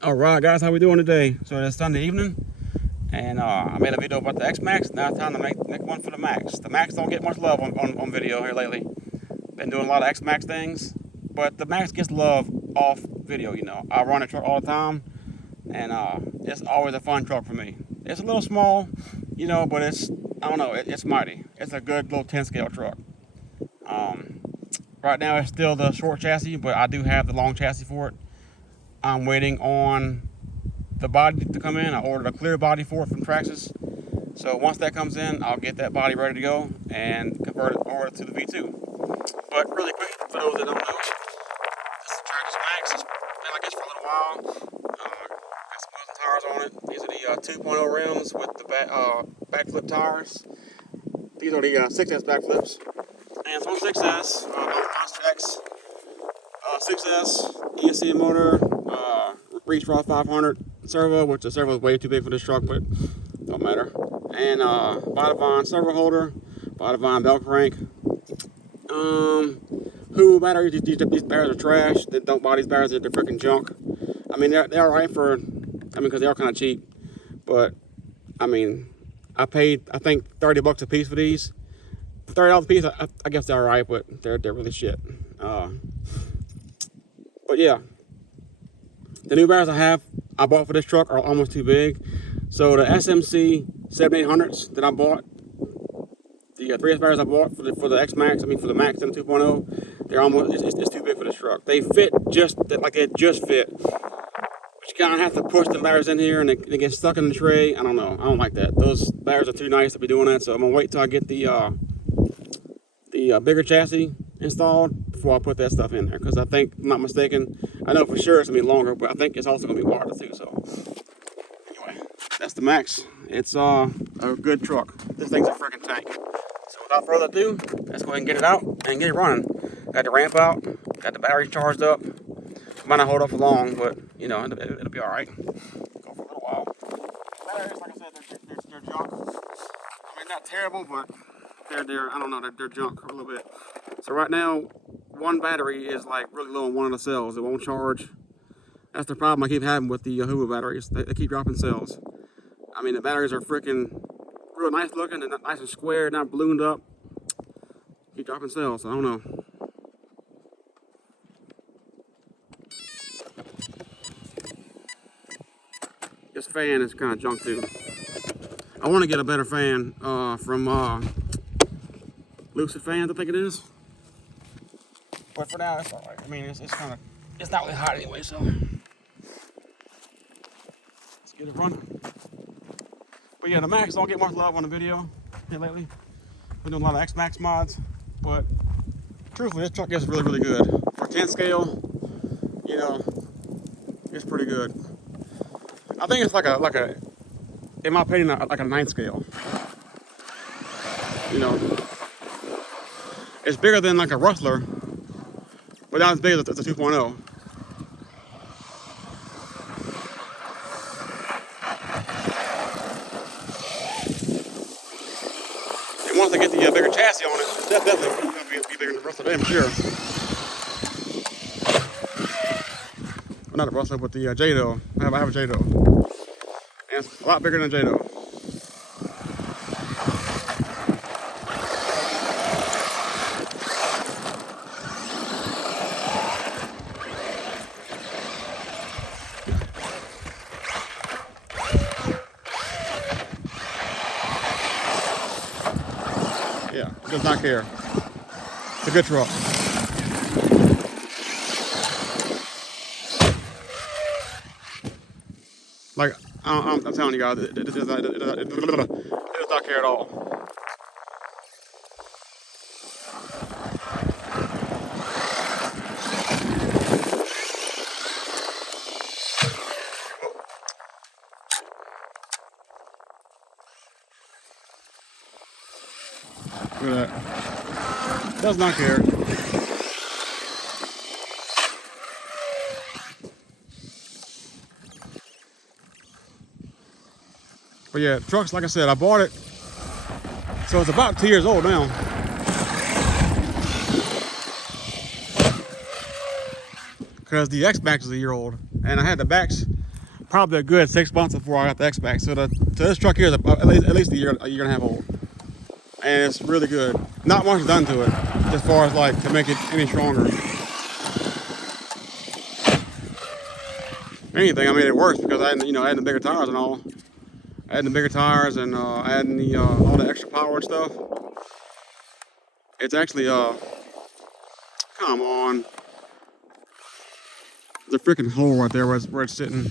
All right, guys, how we doing today? So it's Sunday evening, and I made a video about the X Max. Now it's time to make one for the Max. The Max don't get much love on video here lately. Been doing a lot of X Max things, but the Max gets love off video. You know, I run a truck all the time, and it's always a fun truck for me. It's a little small, you know, but I don't know, it's mighty. It's a good little 10 scale truck. Right now it's still the short chassis, but I do have the long chassis for it. I'm waiting on the body to come in. I ordered a clear body for it from Traxxas. So once that comes in, I'll get that body ready to go and convert it over to the V2. But really quick, for those that don't know, this is Traxxas Maxx. It's been like this for a little while. Got some wheels and tires on it. These are the 2.0 rims with the backflip tires. These are the 6S backflips. And from 6S, X 6S, ESC motor, Reach Raw 500 servo, which the servo is way too big for this truck, but don't matter. And Vodavon servo holder, Vodavon belt crank. Who batteries? These batteries are trash. They don't buy these batteries; they're freaking junk. I mean, they're alright because they are kind of cheap. But I mean, I paid I think $30 a piece for these. For $30 a piece, I guess they're alright, but they're really shit. But yeah, the new batteries I bought for this truck are almost too big. So the SMC 7800s that I bought, the 3S batteries I bought for the X Max, for the Max and 2.0, they're almost it's too big for this truck. They fit just fit. But you kind of have to push the batteries in here and they get stuck in the tray. I don't know. I don't like that. Those batteries are too nice to be doing that. So I'm gonna wait till I get the bigger chassis installed before I put that stuff in there, because I think, if I'm not mistaken, I know for sure it's gonna be longer, but I think it's also gonna be wider too. So anyway, that's the Max. It's a good truck. This thing's a freaking tank. So without further ado, let's go ahead and get it out and get it running. Got the ramp out, got the batteries charged up. Might not hold up for long, but you know, it'll be all right. Go for a little while. Batteries, like I said, they're junk. I mean, not terrible, but they're I don't know, they're junk a little bit. So right now, one battery is like really low on one of the cells. It won't charge. That's the problem I keep having with the Hoover batteries. They keep dropping cells. I mean, the batteries are freaking real nice looking and nice and square, not ballooned up. Keep dropping cells. I don't know. This fan is kind of junk too. I want to get a better fan from Lucid Fans, I think it is. But for now, it's all right. I mean, it's not really hot anyway, so let's get it running. But yeah, the Max don't get much love on the video here lately. Been doing a lot of X Max mods, but truthfully, this truck is really good. For 10 scale, you know, it's pretty good. I think it's like a, in my opinion, like a 9 scale. You know, it's bigger than like a Rustler, but not as big as the 2.0. And once I get the bigger chassis on it, that's definitely going to be bigger than the Rustler, I'm sure. Well, not the Rustler, but the J-Do. I have a J-Do. And it's a lot bigger than a J-Do. Yeah, it does not care. It's a good truck. Like, I'm telling you guys, it does not care at all. Look at that. Does not care. But yeah, trucks, like I said, I bought it. So it's about 2 years old now. Because the X Max is a year old. And I had the Max probably a good 6 months before I got the X-Max. So this truck here is at least a year and a half old, and it's really good. Not much done to it as far as like to make it any stronger. Anything, I made it worse because I had, adding the bigger tires and all. Adding the bigger tires and adding the all the extra power and stuff. It's actually come on. There's a freaking hole right there where it's sitting.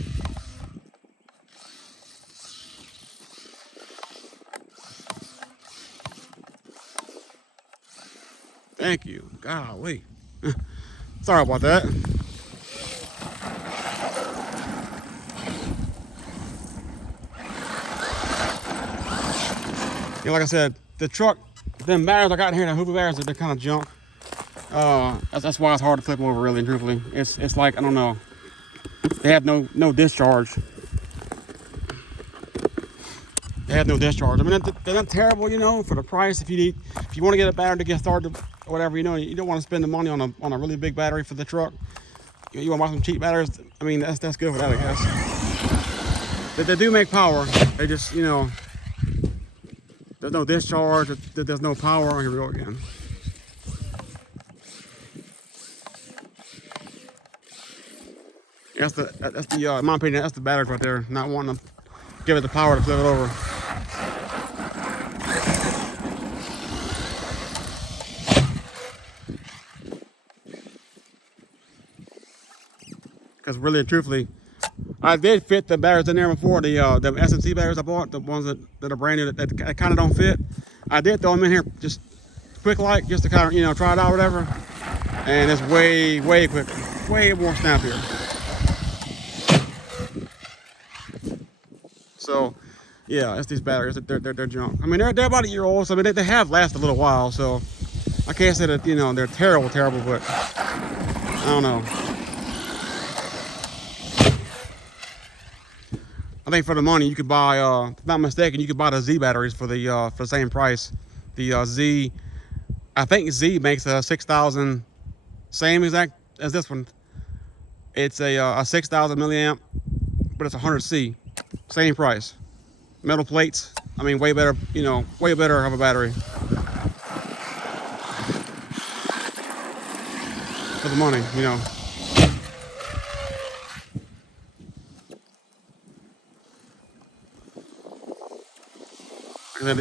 Thank you. Golly. Sorry about that. Yeah, like I said, the truck, them batteries I got in here, the Hoover batteries, they're kind of junk. That's why it's hard to flip over, really and truthfully. It's like, I don't know. They have no discharge. They have no discharge. I mean, they're not terrible, for the price. If you want to get a battery to get started or whatever, you don't want to spend the money on a really big battery for the truck. You want to buy some cheap batteries. I mean, that's good for that, I guess. They do make power. They just, there's no discharge. There's no power. Here we go again. That's the in my opinion, that's the batteries right there. Not wanting to give it the power to flip it over. Because really and truthfully, I did fit the batteries in there before, the SMC batteries I bought, the ones that are brand new that kind of don't fit. I did throw them in here just quick like, just to kind of, try it out or whatever. And it's way quicker, way more snappier. So, yeah, it's these batteries. They're junk. I mean, they're about a year old, so I mean, they have lasted a little while. So, I can't say that they're terrible, but I don't know. I think for the money you could buy, if I'm not mistaken, you could buy the Z batteries for the same price. The Z, I think Z makes a 6,000, same exact as this one. It's a 6,000 milliamp, but it's 100C. Same price. Metal plates. I mean, way better, way better of a battery. For the money,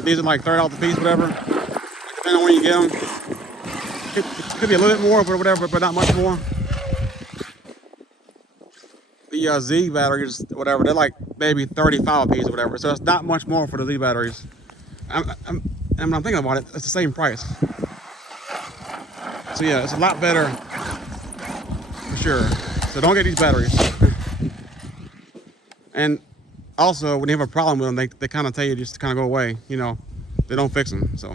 These are like $30 a piece, whatever. Depending on where you get them. It could be a little bit more, but whatever, but not much more. The Z batteries, whatever, they're like maybe 35 a piece or whatever. So it's not much more for the Z batteries. I'm thinking about it, it's the same price. So yeah, it's a lot better for sure. So don't get these batteries. And also, when you have a problem with them, they kind of tell you just to kind of go away. They don't fix them. So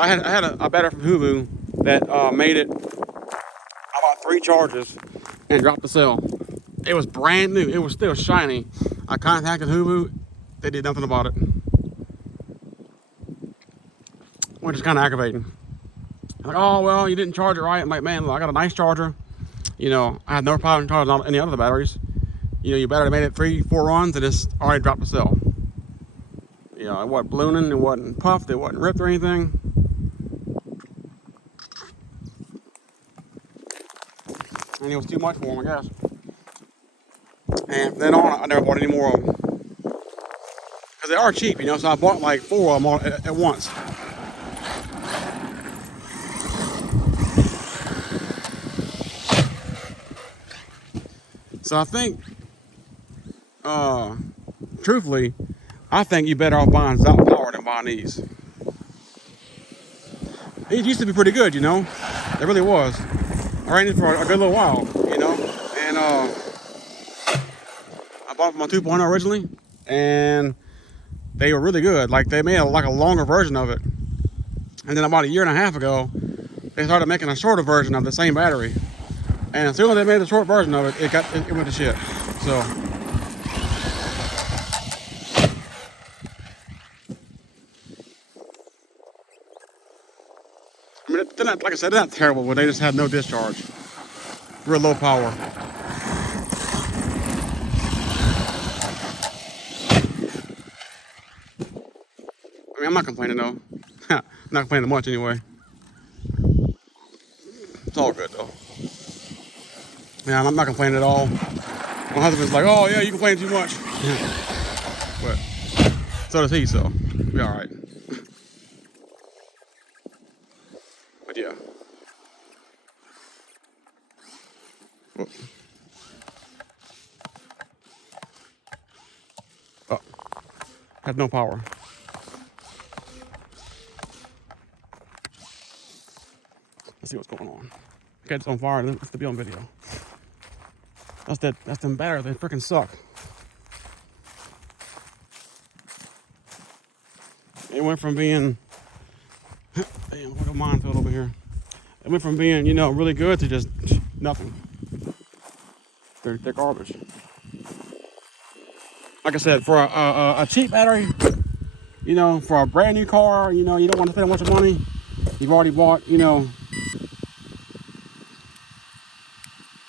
I had a battery from Hoover that made it about 3 charges and dropped the cell. It was brand new. It was still shiny. I contacted Hoover. They did nothing about it, which is kind of aggravating. Like, oh, well, you didn't charge it right. I'm like, man, look, I got a nice charger. I had no problem charging any other batteries. Your battery made it 3-4 runs and it's already dropped the cell. It wasn't ballooning, it wasn't puffed, it wasn't ripped or anything. And it was too much for them, I guess. And from then on, I never bought any more of them. Because they are cheap, so I bought like 4 of them all at once. So I think, truthfully, I think you're better off buying Zop Power than buying these. These used to be pretty good, It really was. I ran these for a good little while, And I bought them for my 2.0 originally, and they were really good. Like, they made a longer version of it. And then about a year and a half ago, they started making a shorter version of the same battery. And as soon as they made the short version of it, it went to shit. So, they're not, like I said, they're not terrible, but they just have no discharge. Real low power. I mean, I'm not complaining though. I'm not complaining much anyway. It's all good though. Yeah, I'm not complaining at all. My husband's like, oh yeah, you complain too much. But so does he, so we'll be alright. But yeah. Oh. Oh. Has no power. Let's see what's going on. Okay, it's on fire and it's to be on video. That's them batteries, they freaking suck. It went from being, damn, look at minefield over here. It went from being, you know, really good to just nothing. They're garbage. Like I said, for a cheap battery, you know, for a brand new car, you know, you don't want to spend a bunch of money. You've already bought, you know,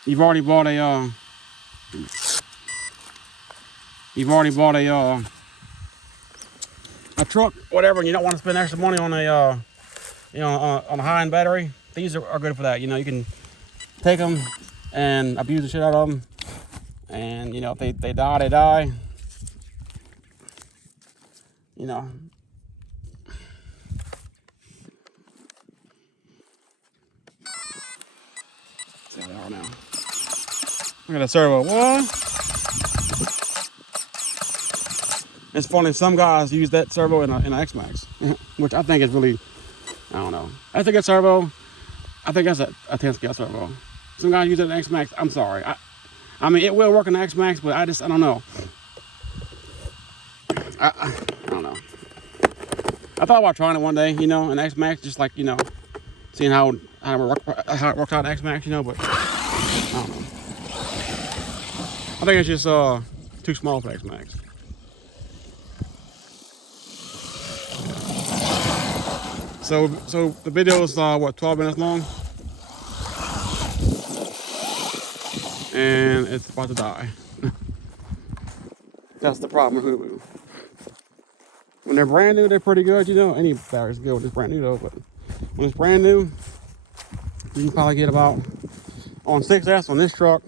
you've already bought a truck, whatever, and you don't want to spend extra money on a, you know, on a high-end battery. These are good for that. You know, you can take them and abuse the shit out of them, and you know, if they die, they die. You know. See how they are now. Look at that servo. What? It's funny, some guys use that servo in an X-Max, which I think is really, I don't know. That's a good servo. I think that's a 10 scale servo. Some guys use it in an X-Max. I'm sorry. I mean, it will work in the X-Max, but I don't know. I don't know. I thought about trying it one day, you know, an X-Max, just like, you know, seeing how it works out in X-Max, you know, but I don't know. I think it's just too small for X-Max. So the video is what, 12 minutes long, and it's about to die. That's the problem with Hulu. When they're brand new, they're pretty good, you know. Any battery's good when it's brand new though, but when it's brand new, you can probably get about, on 6S on this truck,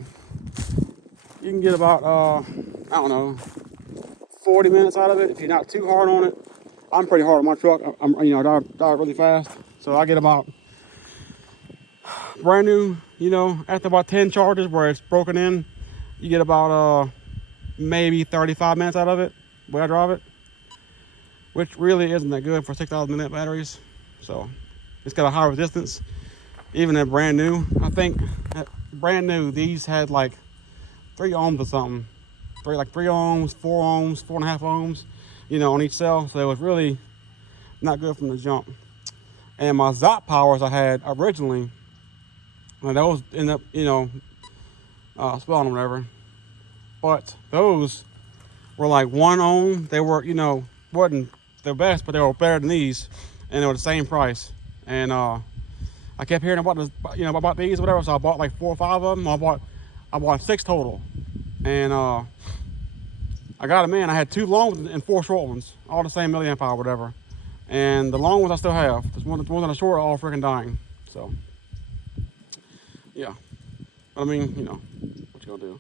you can get about I don't know, 40 minutes out of it if you're not too hard on it. I'm pretty hard on my truck. I'm you know, drive really fast, so I get about brand new, you know, after about 10 charges where it's broken in, you get about maybe 35 minutes out of it when I drive it, which really isn't that good for 6,000 minute batteries. So it's got a high resistance, even at brand new. I think at brand new, these had like 3 ohms or something, 3 ohms, 4 ohms, 4.5 ohms, you know, on each cell. So it was really not good from the jump. And my Zot powers I had originally, and those end up, you know, spelling or whatever. But those were like 1 ohm. They were, you know, wasn't the best, but they were better than these, and they were the same price. And I kept hearing about this, you know, about these, or whatever. So I bought like 4 or 5 of them. I bought 6 total, and I got them in. I had 2 long ones and 4 short ones, all the same milliamp hour, whatever. And the long ones I still have. The ones on the short are all freaking dying. So yeah, but I mean, you know, what you gonna do?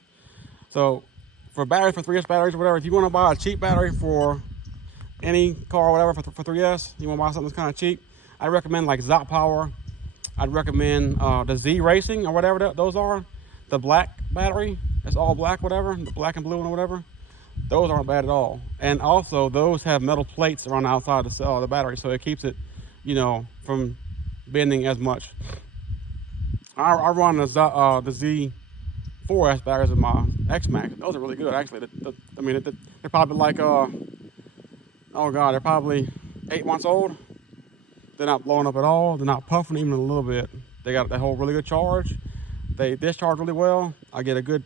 So for batteries, for 3S batteries or whatever, if you want to buy a cheap battery for any car or whatever for 3S, you want to buy something that's kind of cheap, I recommend like Zot Power. I'd recommend the Z Racing or whatever those are. The black battery, it's all black, whatever, the black and blue one or whatever. Those aren't bad at all. And also those have metal plates around the outside of the battery, so it keeps it, you know, from bending as much. I run the Z4S batteries in my X-Max. Those are really good, actually. I mean, they're probably like, oh God, they're probably 8 months old. They're not blowing up at all. They're not puffing even a little bit. They got that whole really good charge. They discharge really well. I get a good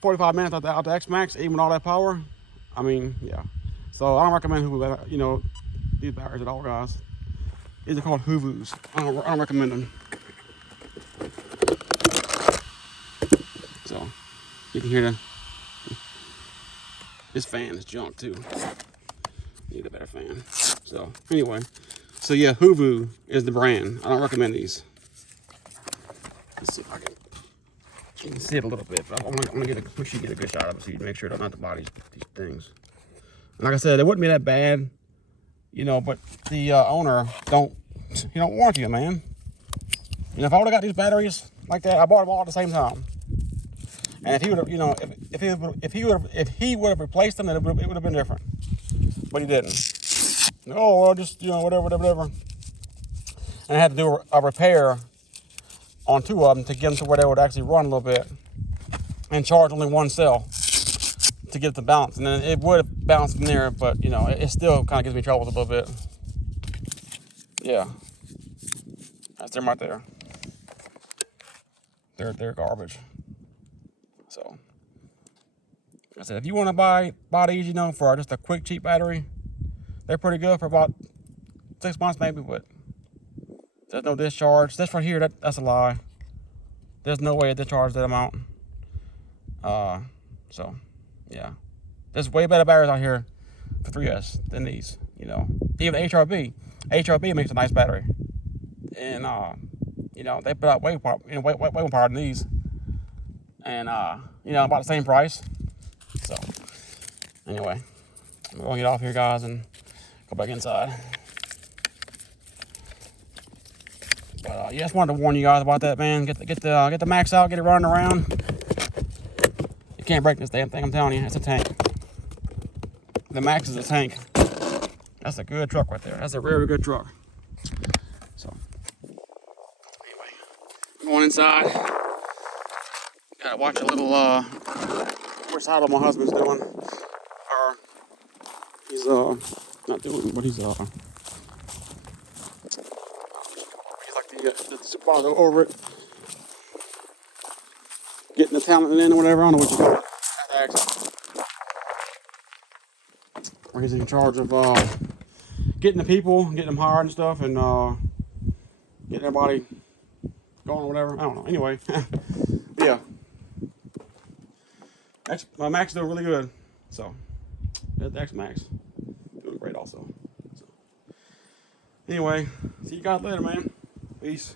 45 minutes out the X-Max, even with all that power. I mean, yeah. So I don't recommend, you know, these batteries at all, guys. These are called Hoovus. I don't recommend them. So you can hear this fan is junk too. Need a better fan. So anyway, so yeah, Hoovu is the brand. I don't recommend these. Let's see if I can. You can see it a little bit, but I want to make sure you get a good shot of it so you make sure it don't have to buy these things. And like I said, it wouldn't be that bad, you know. But the owner don't warrant you, man. You know, if I would have got these batteries like that, I bought them all at the same time. And if he would have, you know, if he would have replaced them, then it would have been different. But he didn't. Oh, well, just, you know, whatever. And I had to do a repair on 2 of them to get them to where they would actually run a little bit and charge only 1 cell to get it to balance. And then it would have bounced from there, but, you know, it still kind of gives me trouble a little bit. Yeah. That's them right there. They're garbage. So, like I said, if you want to buy these, you know, for just a quick, cheap battery, they're pretty good for about 6 months maybe, but there's no discharge. This right here, that's a lie. There's no way it discharges that amount. So, yeah. There's way better batteries out here for 3S than these, you know. Even HRB. HRB makes a nice battery. And, you know, they put out way more power than these. And, you know, about the same price. So, anyway, I'm going to get off here, guys, and go back inside. But yeah, just wanted to warn you guys about that, man. Get the Maxx out, get it running around. You can't break this damn thing. I'm telling you, it's a tank. The Maxx is a tank. That's a good truck right there. That's a very good truck. So anyway, going inside. Gotta watch a little recital my husband's doing. Or he's not doing, but he's the supervisor over it, getting the talent in or whatever. I don't know what you call it. Or he's in charge of getting the people, getting them hired and stuff, and getting everybody going or whatever. I don't know. Anyway, yeah, my Maxx doing really good. So the Traxxas Maxx doing great also. So anyway, see you guys later, man. Peace.